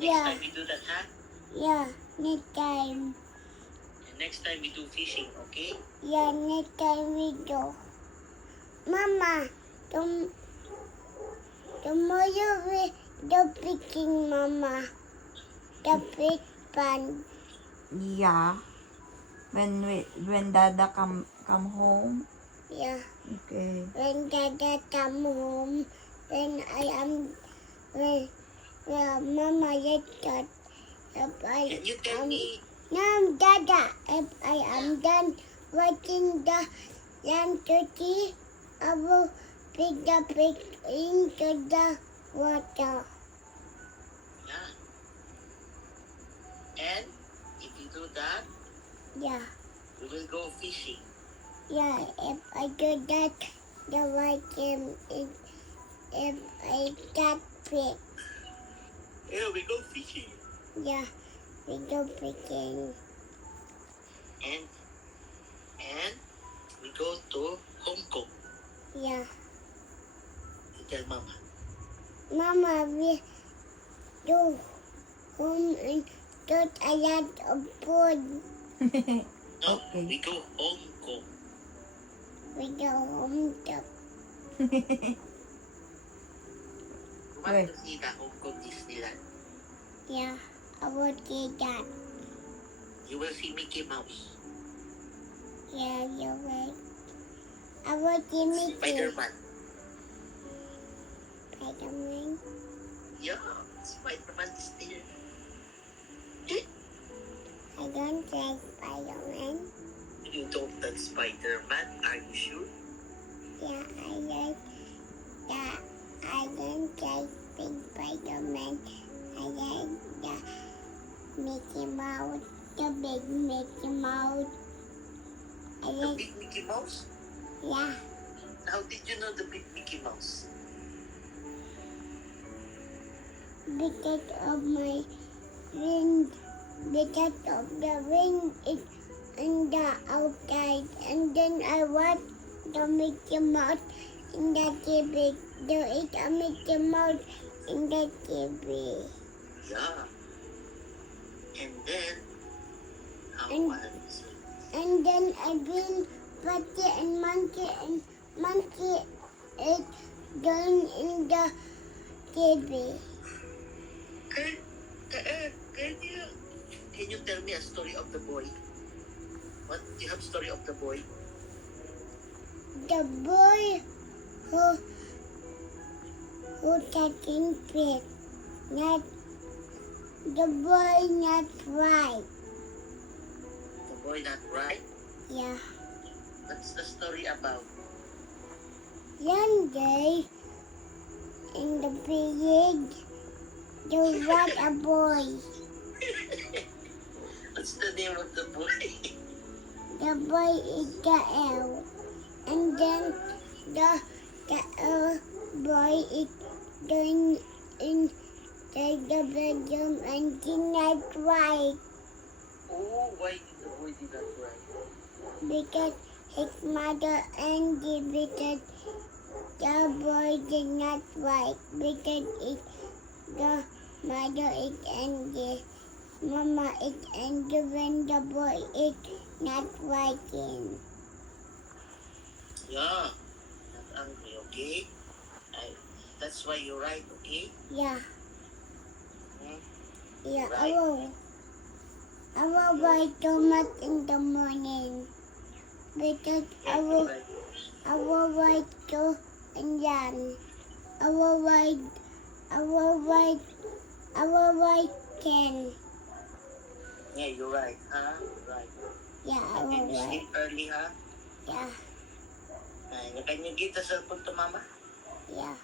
Next time we do that, huh? Yeah, next time. And next time we do fishing, okay? Yeah, next time we go. Mama, tomorrow we the picking, Mama. The big pan. Yeah. When Dada come home. Yeah. Okay. When Dada come home, when Mama let that. If Can you tell me? No, Dada, if I am done watching the land turkey, I will pick the pig into the water. Yeah. And if you do that, Yeah. we will go fishing. Yeah, if I do that, the white game is if I got pig. Yeah, we go fishing. Yeah, we go picking. And we go to Hong Kong. Yeah. You tell Mama. Mama, we do home and got a lot of food. No, Okay. we go Hong Kong. We go home to You want to see the Hong Kong Disneyland? yeah, I will see that. You will see Mickey Mouse, Yeah, you're right. I will see Mickey. Spider-Man. Spider-Man. Yeah, Spider-Man is there. I don't like Spider-Man. You don't like Spider-Man, are you sure? Yeah, I like that. I don't like big Spider-Man. I like the Mickey Mouse, the big Mickey Mouse. I The like, big Mickey Mouse? yeah, How did you know the big Mickey Mouse? because of my ring, because of the ring is in the outside, and then I watch the Mickey Mouse in the TV. There is a Mickey Mouse in the TV. Yeah. And then, And- what is it? And then I bring Patty and Monkey is going in the TV. Can you tell me a story of the boy? What do you have story of the boy? The boy who taking pig, not the boy not right. The boy not right? Yeah. What's the story about? One day in the village, there was a boy. What's the name of the boy? The boy is the elf. And then the boy is going inside the bedroom and he not right Oh, why did the boy did not right? because his mother angry because the boy did not right because the mother is angry. Mama is angry when the boy is not writing. Yeah, not angry, okay? That's why you're right, okay? Yeah. Hmm? Yeah, Right. I will buy tomato in the morning because Yeah, I you're right. will buy to and then I will buy 10. Yeah, you're right, huh? You're right. Yeah, I Can will you buy. sleep early, huh? Yeah, Can you give the cellphone to Mama? yeah.